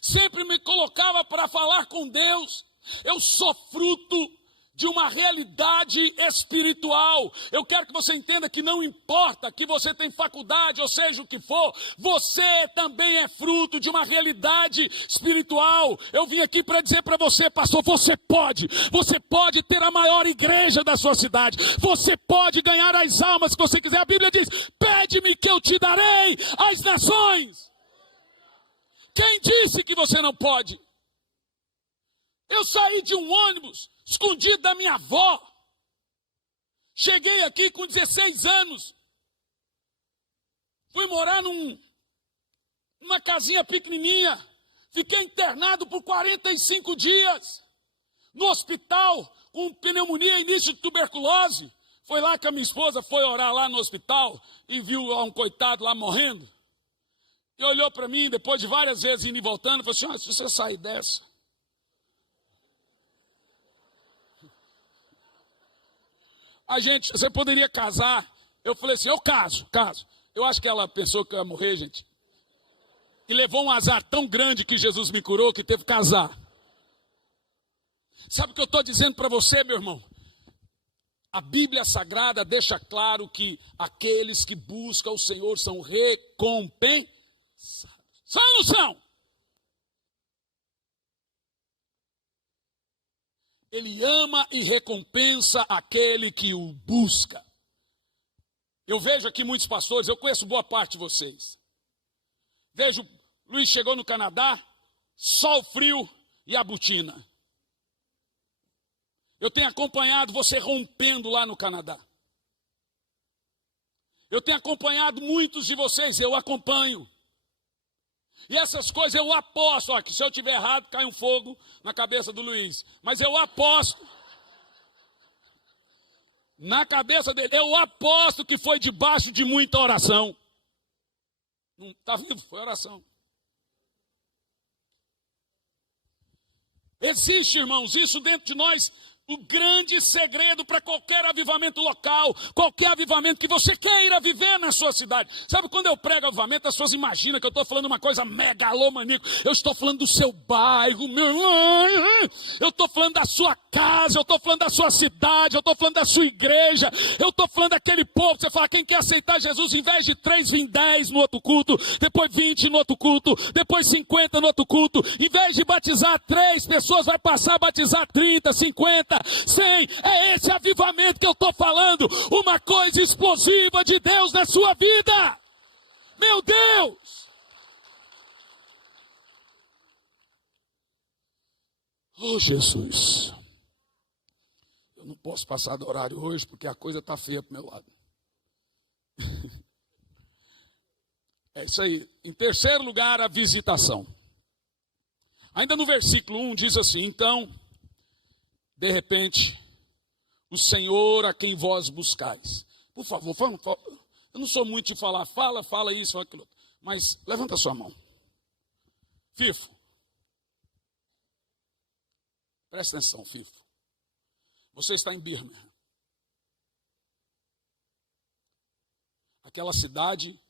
Sempre me colocava para falar com Deus. Eu sou fruto de uma realidade espiritual. Eu quero que você entenda que não importa que você tem faculdade, ou seja o que for, você também é fruto de uma realidade espiritual. Eu vim aqui para dizer para você, pastor, você pode ter a maior igreja da sua cidade, você pode ganhar as almas que você quiser. A Bíblia diz, pede-me que eu te darei as nações. Quem disse que você não pode? Eu saí de um ônibus escondido da minha avó. Cheguei aqui com 16 anos. Fui morar numa casinha pequenininha. Fiquei internado por 45 dias. No hospital, com pneumonia e início de tuberculose. Foi lá que a minha esposa foi orar lá no hospital e viu um coitado lá morrendo. E olhou para mim, depois de várias vezes indo e voltando, e falou assim: ah, se você sair dessa, você poderia casar. Eu falei assim: eu caso. Eu acho que ela pensou que eu ia morrer, gente. E levou um azar tão grande que Jesus me curou, que teve que casar. Sabe o que eu estou dizendo para você, meu irmão? A Bíblia Sagrada deixa claro que aqueles que buscam o Senhor são recompensados. São ou não são? Ele ama e recompensa aquele que o busca. Eu vejo aqui muitos pastores, eu conheço boa parte de vocês. Vejo, Luiz chegou no Canadá, sol, frio e a botina. Eu tenho acompanhado você rompendo lá no Canadá. Eu tenho acompanhado muitos de vocês, eu acompanho. E essas coisas eu aposto, ó, que se eu tiver errado, cai um fogo na cabeça do Luiz. Mas eu aposto, na cabeça dele, eu aposto que foi debaixo de muita oração. Não está vivo, foi oração. Existe, irmãos, isso dentro de nós. O grande segredo para qualquer avivamento local, qualquer avivamento que você queira viver na sua cidade. Sabe, quando eu prego avivamento, as pessoas imaginam que eu estou falando uma coisa megalomaníaca. Eu estou falando do seu bairro, meu irmão. Eu estou falando da sua casa, eu estou falando da sua cidade, eu estou falando da sua igreja. Eu estou falando daquele povo. Você fala, quem quer aceitar Jesus, em vez de 3, vem 10 no outro culto, depois 20 no outro culto, depois 50 no outro culto. Em vez de batizar 3 pessoas, vai passar a batizar 30, 50. 100, é esse avivamento que eu estou falando, uma coisa explosiva de Deus na sua vida, meu Deus, oh Jesus, eu não posso passar do horário hoje, porque a coisa está feia para o meu lado, é isso aí. Em terceiro lugar, a visitação, ainda no versículo 1 diz assim: então, de repente, o Senhor a quem vós buscais. Por favor, eu não sou muito de falar, fala isso, fala aquilo. Mas levanta a sua mão. Fifo. Presta atenção, Fifo. Você está em Birmingham. Aquela cidade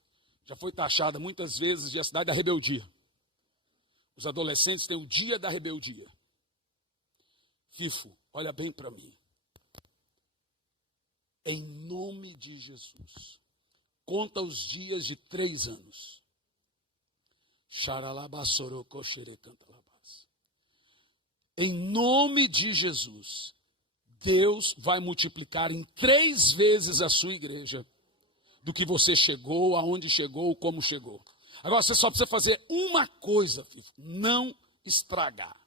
já foi taxada muitas vezes de a cidade da rebeldia. Os adolescentes têm o dia da rebeldia. Fifo, olha bem para mim. Em nome de Jesus, conta os dias de 3 anos. Em nome de Jesus, Deus vai multiplicar em 3 vezes a sua igreja do que você chegou, aonde chegou, como chegou. Agora você só precisa fazer uma coisa, Fifo, não estragar.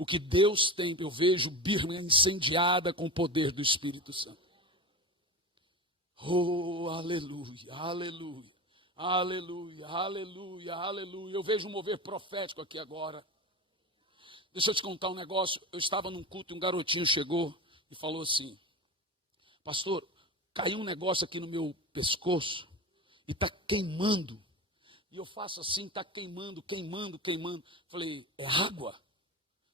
O que Deus tem, eu vejo Birmingham incendiada com o poder do Espírito Santo. Oh, aleluia, aleluia, aleluia, aleluia, aleluia. Eu vejo um mover profético aqui agora. Deixa eu te contar um negócio. Eu estava num culto e um garotinho chegou e falou assim: pastor, caiu um negócio aqui no meu pescoço e está queimando. E eu faço assim, está queimando. Falei, é água?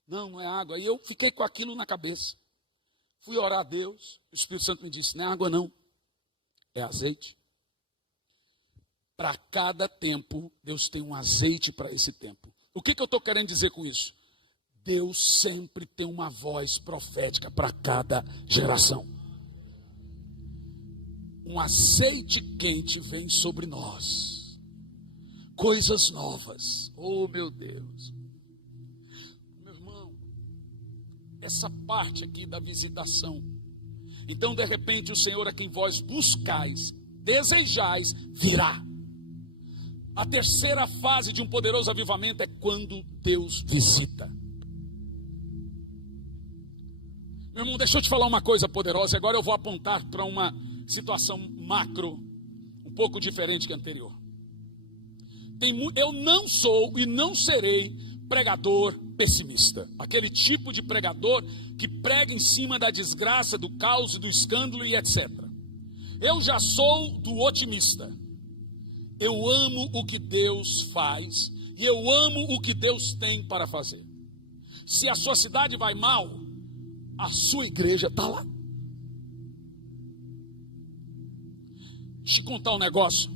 Não é água. E eu fiquei com aquilo na cabeça. Fui orar a Deus. O Espírito Santo me disse, não é água não. É azeite. Para cada tempo, Deus tem um azeite para esse tempo. O que eu estou querendo dizer com isso? Deus sempre tem uma voz profética para cada geração. Um azeite quente vem sobre nós. Coisas novas. Oh, meu Deus. Essa parte aqui da visitação. Então, de repente, o Senhor a quem vós buscais, desejais, virá. A terceira fase de um poderoso avivamento é quando Deus visita. Meu irmão, deixa eu te falar uma coisa poderosa. Agora eu vou apontar para uma situação macro, um pouco diferente que a anterior. Eu não sou e não serei pregador pessimista. Aquele tipo de pregador que prega em cima da desgraça, do caos, do escândalo e etc. Eu já sou do otimista. Eu amo o que Deus faz e eu amo o que Deus tem para fazer. Se a sua cidade vai mal, a sua igreja está lá. Deixa eu contar um negócio.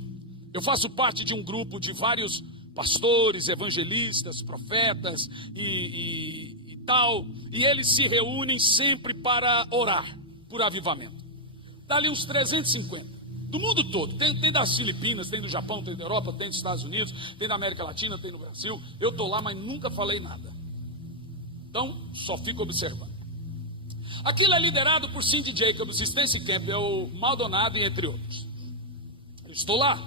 Eu faço parte de um grupo de vários pastores, evangelistas, profetas e tal. E eles se reúnem sempre para orar por avivamento. Dali uns 350. Do mundo todo. Tem das Filipinas, tem do Japão, tem da Europa, tem dos Estados Unidos, tem da América Latina, tem no Brasil. Eu estou lá, mas nunca falei nada. Então, só fico observando. Aquilo é liderado por Cindy Jacobs, Stacey Campbell, Maldonado e entre outros. Eu estou lá.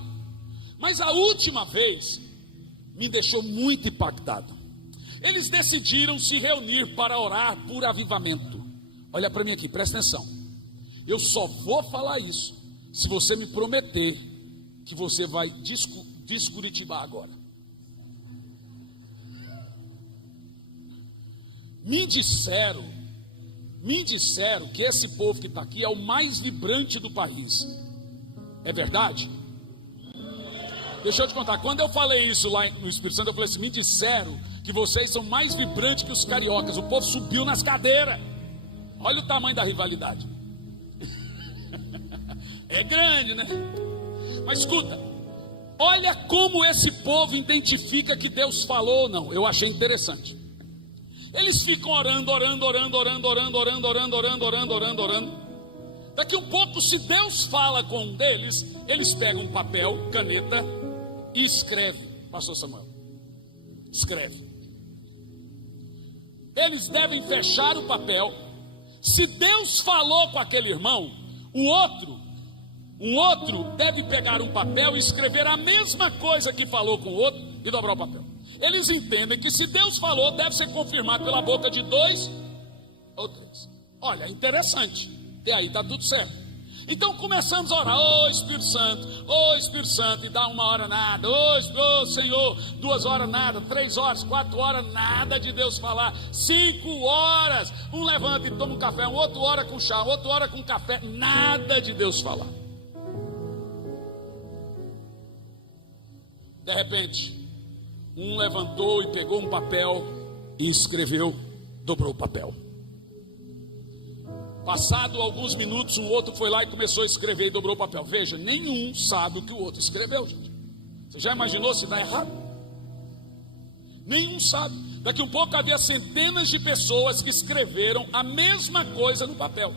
Mas a última vez me deixou muito impactado. Eles decidiram se reunir para orar por avivamento. Olha para mim aqui, presta atenção. Eu só vou falar isso se você me prometer que você vai descuritibar agora. Me disseram que esse povo que está aqui é o mais vibrante do país. É verdade? Deixa eu te contar, quando eu falei isso lá no Espírito Santo, eu falei assim, me disseram que vocês são mais vibrantes que os cariocas. O povo subiu nas cadeiras. Olha o tamanho da rivalidade. É grande, né? Mas escuta, olha como esse povo identifica que Deus falou ou não. Eu achei interessante. Eles ficam orando. Daqui um pouco, se Deus fala com um deles, eles pegam um papel, caneta e escreve. Pastor Samuel, escreve. Eles devem fechar o papel. Se Deus falou com aquele irmão, um outro deve pegar um papel e escrever a mesma coisa que falou com o outro e dobrar o papel. Eles entendem que se Deus falou, deve ser confirmado pela boca de 2 ou 3. Olha, interessante. E aí está tudo certo. Então começamos a orar. Ô Espírito Santo, e dá 1 hora nada. Ô Senhor, 2 horas nada, 3 horas, 4 horas, nada de Deus falar. 5 horas, um levanta e toma um café, um outro hora com chá, um outro hora com café, nada de Deus falar. De repente, um levantou e pegou um papel e escreveu, dobrou o papel. Passado alguns minutos, um outro foi lá e começou a escrever e dobrou o papel. Veja, nenhum sabe o que o outro escreveu, gente. Você já imaginou se dá errado? Nenhum sabe. Daqui a um pouco havia centenas de pessoas que escreveram a mesma coisa no papel.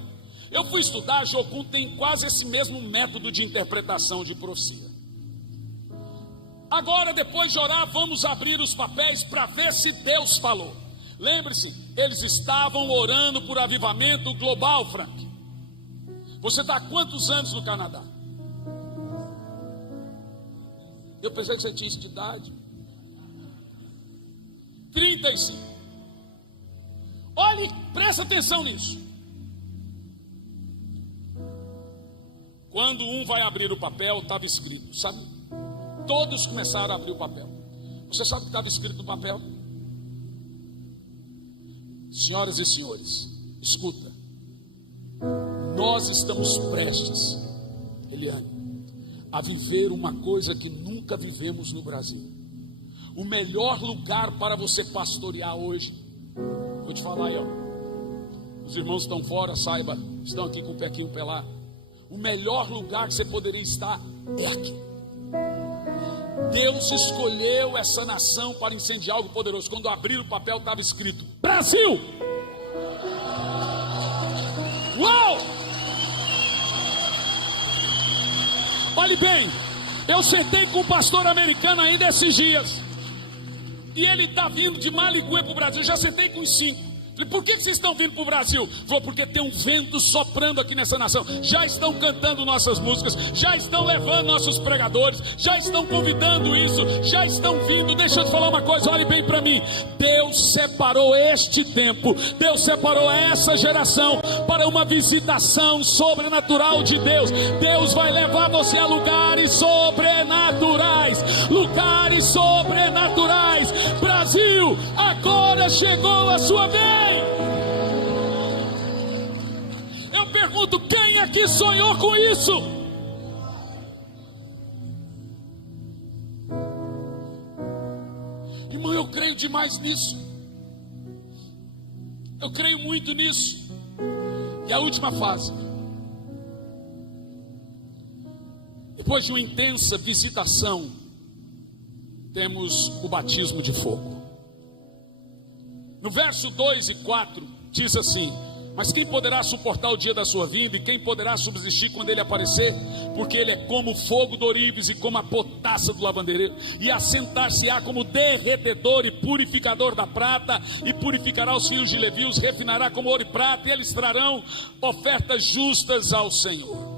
Eu fui estudar, Jocum tem quase esse mesmo método de interpretação de profecia. Agora, depois de orar, vamos abrir os papéis para ver se Deus falou. Lembre-se, eles estavam orando por avivamento global, Frank. Você está há quantos anos no Canadá? Eu pensei que você tinha isso de idade. 35. Olhe, presta atenção nisso. Quando um vai abrir o papel, estava escrito, sabe? Todos começaram a abrir o papel. Você sabe o que estava escrito no papel? Senhoras e senhores, escuta. Nós estamos prestes, Eliane, a viver uma coisa que nunca vivemos no Brasil. O melhor lugar para você pastorear hoje, vou te falar aí, ó. Os irmãos estão fora, saiba, estão aqui com o pé aqui e o pé lá. O melhor lugar que você poderia estar é aqui. Deus escolheu essa nação para incendiar algo poderoso. Quando abriram o papel estava escrito Brasil. Uau! Olhe bem, eu sentei com um pastor americano ainda esses dias. E ele está vindo de Maliguê para o Brasil. Eu já sentei com os 5. Falei, por que vocês estão vindo para o Brasil? Falou, porque tem um vento soprando aqui nessa nação. Já estão cantando nossas músicas, já estão levando nossos pregadores, já estão convidando isso, já estão vindo. Deixa eu te falar uma coisa, olhe bem para mim. Deus separou este tempo, Deus separou essa geração para uma visitação sobrenatural de Deus. Deus vai levar você a lugares sobrenaturais, lugares sobrenaturais. Brasil, agora chegou a sua vez. Eu pergunto, quem aqui sonhou com isso? Irmão, eu creio demais nisso. Eu creio muito nisso. E a última fase, depois de uma intensa visitação, temos o batismo de fogo. No verso 2 e 4 diz assim: mas quem poderá suportar o dia da sua vinda, e quem poderá subsistir quando ele aparecer? Porque ele é como o fogo do ourives e como a potassa do lavandereiro, e assentar-se-á como derretedor e purificador da prata, e purificará os filhos de Levi, os refinará como ouro e prata, e eles trarão ofertas justas ao Senhor.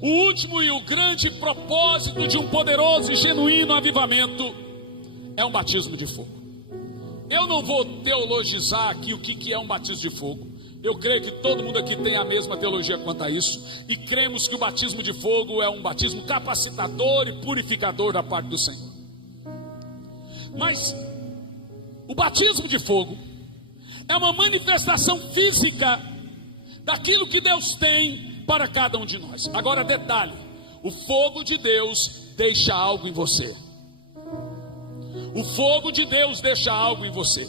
O último e o grande propósito de um poderoso e genuíno avivamento é um batismo de fogo. Eu não vou teologizar aqui o que é um batismo de fogo. Eu creio que todo mundo aqui tem a mesma teologia quanto a isso, e cremos que o batismo de fogo é um batismo capacitador e purificador da parte do Senhor. Mas o batismo de fogo é uma manifestação física daquilo que Deus tem para cada um de nós. Agora, detalhe: o fogo de Deus deixa algo em você. O fogo de Deus deixa algo em você.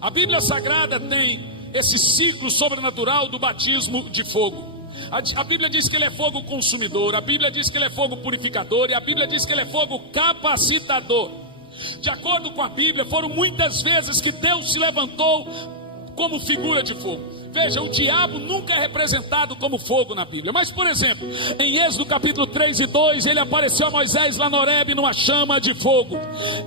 A Bíblia Sagrada tem esse ciclo sobrenatural do batismo de fogo. A Bíblia diz que ele é fogo consumidor, a Bíblia diz que ele é fogo purificador, e a Bíblia diz que ele é fogo capacitador. De acordo com a Bíblia, foram muitas vezes que Deus se levantou como figura de fogo. Veja, o diabo nunca é representado como fogo na Bíblia. Mas, por exemplo, em Êxodo capítulo 3 e 2, ele apareceu a Moisés lá no Horebe numa chama de fogo.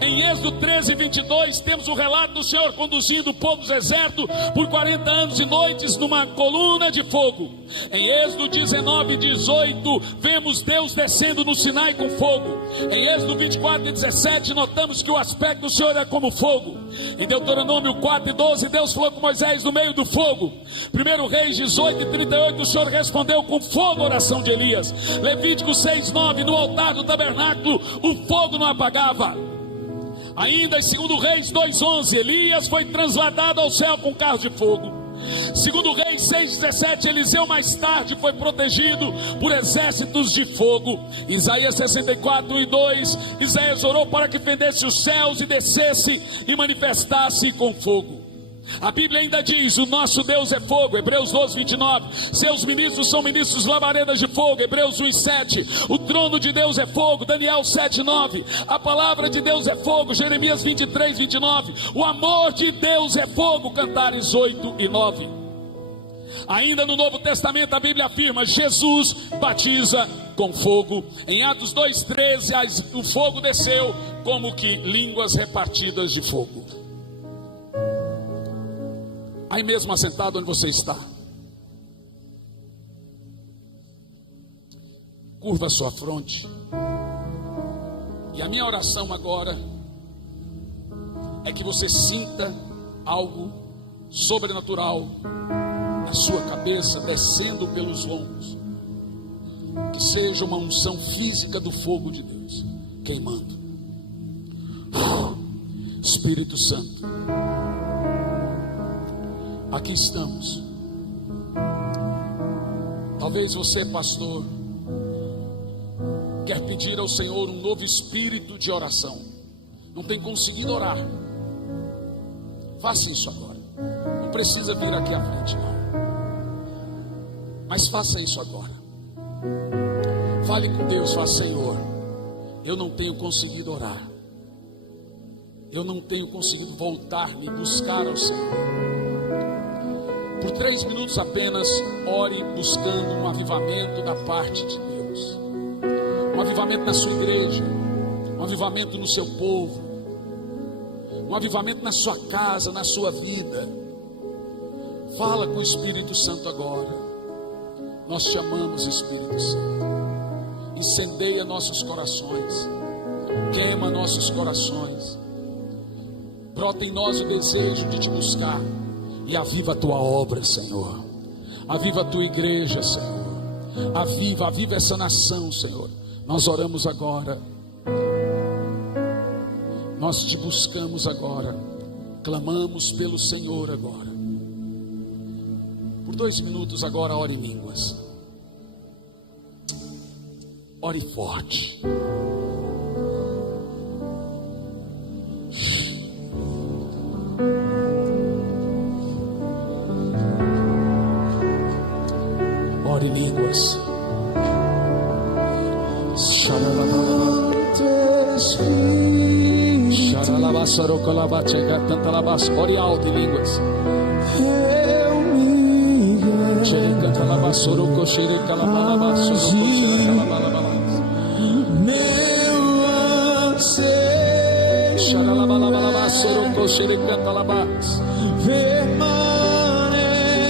Em Êxodo 13 e 22, temos o relato do Senhor conduzindo o povo do deserto por 40 anos e noites numa coluna de fogo. Em Êxodo 19 e 18, vemos Deus descendo no Sinai com fogo. Em Êxodo 24 e 17, notamos que o aspecto do Senhor é como fogo. Em Deuteronômio 4 e 12, Deus falou com Moisés no meio do fogo. 1 Reis 18 e 38, o Senhor respondeu com fogo a oração de Elias. Levítico 6, 9, no altar do tabernáculo o fogo não apagava. Ainda em 2 Reis 2, 11, Elias foi transladado ao céu com carros de fogo. 2 Reis 6, 17, Eliseu mais tarde foi protegido por exércitos de fogo. Isaías 64 e 2, Isaías orou para que fendesse os céus e descesse e manifestasse com fogo. A Bíblia ainda diz: o nosso Deus é fogo, Hebreus 12, 29. Seus ministros são ministros labaredas de fogo, Hebreus 1, 7. O trono de Deus é fogo, Daniel 7, 9. A palavra de Deus é fogo, Jeremias 23, 29. O amor de Deus é fogo, Cantares 8 e 9. Ainda no Novo Testamento a Bíblia afirma: Jesus batiza com fogo. Em Atos 2, 13, o fogo desceu como que línguas repartidas de fogo. Aí mesmo assentado onde você está, curva a sua fronte. E a minha oração agora é que você sinta algo sobrenatural na sua cabeça, descendo pelos lombos. Que seja uma unção física do fogo de Deus queimando. Espírito Santo, aqui estamos. Talvez você, pastor, quer pedir ao Senhor um novo espírito de oração. Não tem conseguido orar. Faça isso agora. Não precisa vir aqui à frente, não. Mas faça isso agora. Fale com Deus, fala: Senhor, eu não tenho conseguido orar. Eu não tenho conseguido voltar-me, buscar ao Senhor. Por 3 minutos apenas, ore buscando um avivamento da parte de Deus. Um avivamento na sua igreja, um avivamento no seu povo, um um avivamento na sua casa, na sua vida. Fala com o Espírito Santo agora. Nós te amamos, Espírito Santo. Incendeia nossos corações, queima nossos corações, brota em nós o desejo de te buscar e aviva a tua obra, Senhor. Aviva a tua igreja, Senhor. Aviva essa nação, Senhor. Nós oramos agora, nós te buscamos agora, clamamos pelo Senhor agora. Por 2 minutos agora, ore em línguas. Ore forte. Ore em línguas. Ore alto em línguas.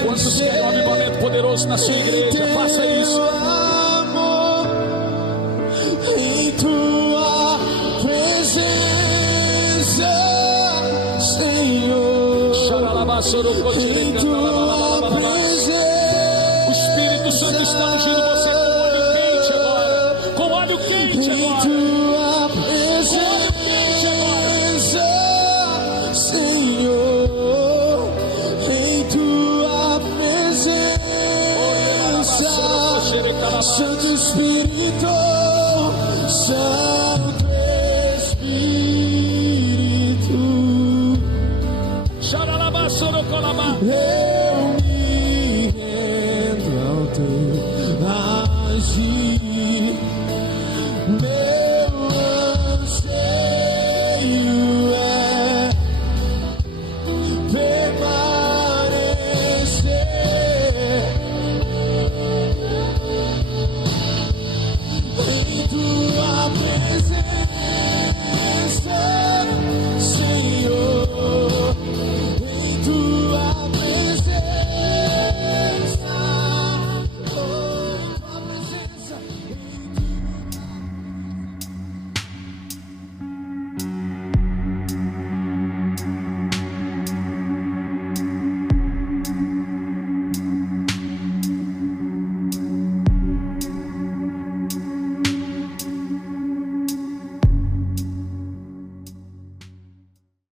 Quantos querem um avivamento poderoso na sua igreja? Faça isso. Em tua presença, Senhor. Em tua presença, o Espírito Santo está ungindo você com óleo quente agora. Com óleo quente agora. Santo Espírito, Santo Espírito, Xaralabassorocolabá.